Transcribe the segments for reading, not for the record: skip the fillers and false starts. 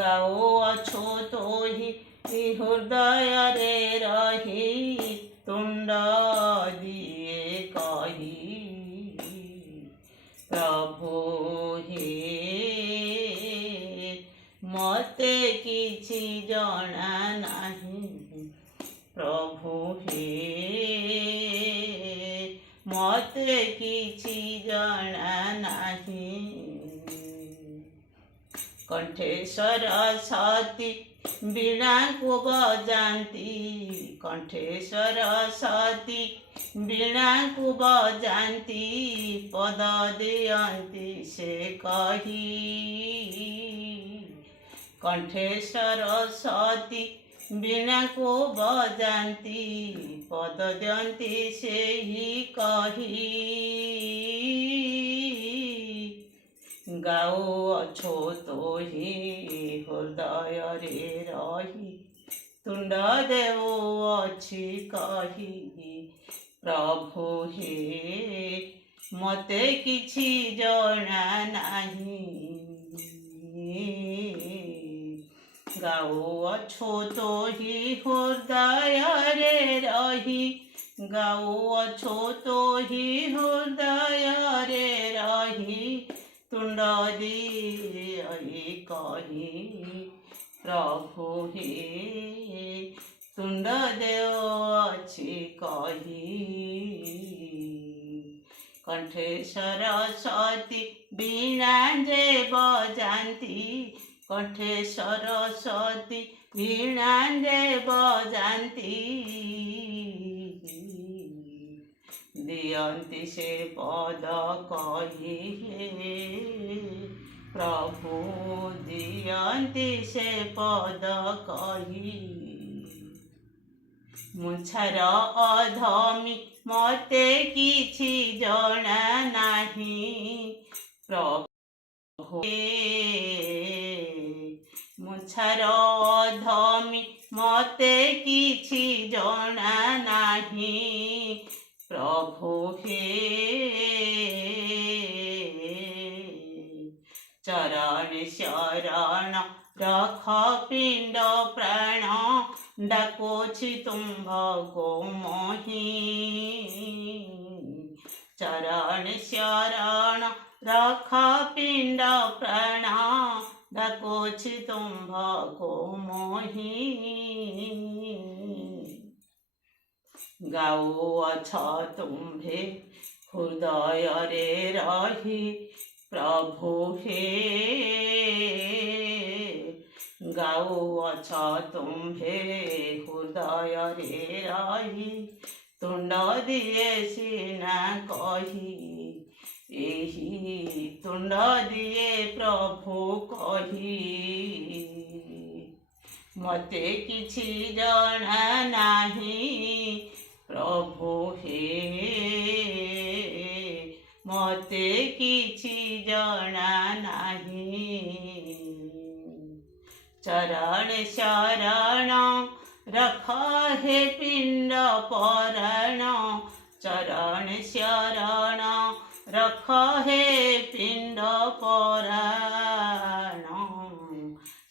गाओ अछूतो ही हृदय रे रही तुंड दिए कही प्रभु हे मते किछि जणा नाही प्रभु हे मते किछि जणा नाही कंठे सरस्वती वीणा को बजाती कंठे सरस्वती वीणा को बजाती पद दियंती से कही कंठे सरस्वती वीणा को बजाती पद दियंती से ही कही गाओ अछूतो ही हृदय रे रही तुंड देव अछि कही प्रभु हे मते किछि जणा नाही गाओ अछूतो ही हृदय रे रही गाओ अछूतो ही हृदय रे रही तुंड दिए कही प्रभु हे तुंड देव अछि कही कंठे सरस्वती वीणा जे बजाती कंठे सरस्वती वीणा जे बजाती दियंती से पद कही प्रभु दियंती से पद कही मुछर अधमी मते किछि जणा नाही प्रभु मुछर अधमी मते किछि जणा नाही प्रभु हे चरण शरण रख पिंड प्राण डाकोछि तुम्भ को मोहि चरण शरण रख पिंड प्राण डाकोछि तुम्भ को मोहि गाओ अछ तुम्भे हृदय रे रही प्रभु हे गाओ अछ तुम्भे हृदय रे रही तुंड दिए सीना कही एही तुंड दिए प्रभु कही मते किछि जणा नाही प्रभु हे मते किछि जणा नाही चरण शरण रख हे पिंड परण चरण शरण रख हे पिंड परण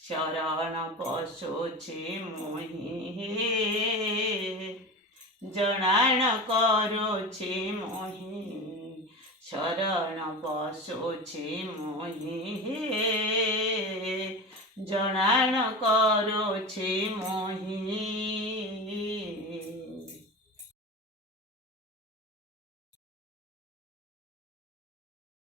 शरण पशुछि मोहि जणाण करुछि मोहि शरण पशुछि मोहि जणाण करुछि मोहि